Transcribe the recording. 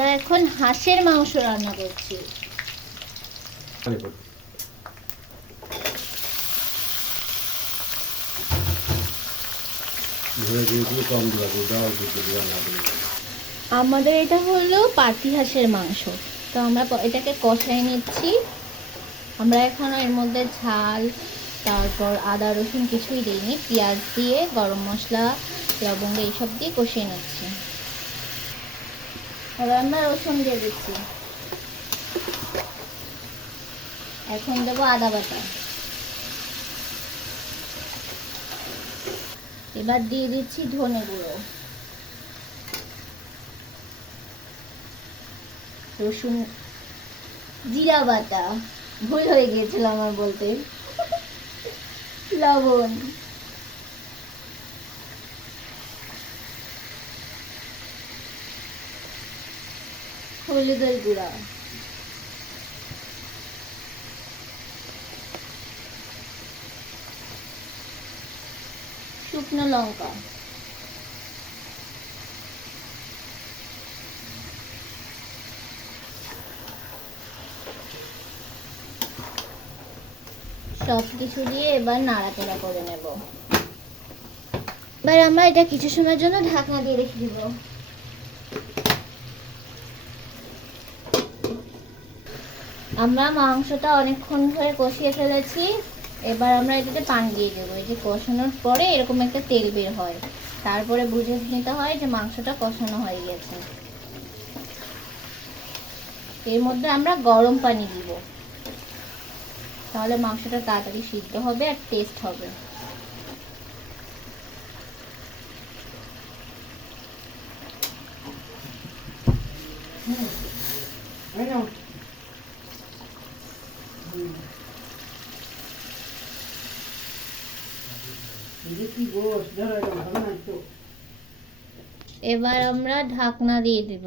আমরা এখন হাঁসের মাংস রান্না করছি। আমাদের এটা হলো পাতি হাঁসের মাংস। তো আমরা এটাকে কষাই নিচ্ছি। আমরা এখন এর মধ্যে ঝাল, তারপর আদা রসুন কিছুই দিইনি, পেঁয়াজ দিয়ে গরম মশলা লবঙ্গ এইসব দিয়ে কষিয়ে নিচ্ছি। এবার আমরা রসুন দিয়ে দিচ্ছি। এখন দেবো আদা বাটা। এবার দিয়ে দিচ্ছি ধনে গুঁড়ো, রসুন, জিরা বাটা, ভুল হয়ে গিয়েছিল আমার বলতে, লবণ, হলুদের গুঁড়া, শুকনো লঙ্কা, সবকিছু দিয়ে এবার নাড়াচাড়া করে নেব। এবার আমরা এটা কিছু সময়ের জন্য ঢাকনা দিয়ে রেখে দিব। আমরা মাংসটা অনেকক্ষণ ধরে কষিয়ে ফেলেছি। এবার আমরা এটাতে পানি দিয়ে দেবো। এই যে কষানোর পরে এরকম একটা তেল বের হয়, তারপরে বুঝে নিতে হয় যে মাংসটা কষানো হয়ে গেছে। এর মধ্যে আমরা গরম পানি দিব, তাহলে মাংসটা তাড়াতাড়ি সিদ্ধ হবে আর টেস্ট হবে। এবার আমরা ঢাকনা দিয়ে দিব।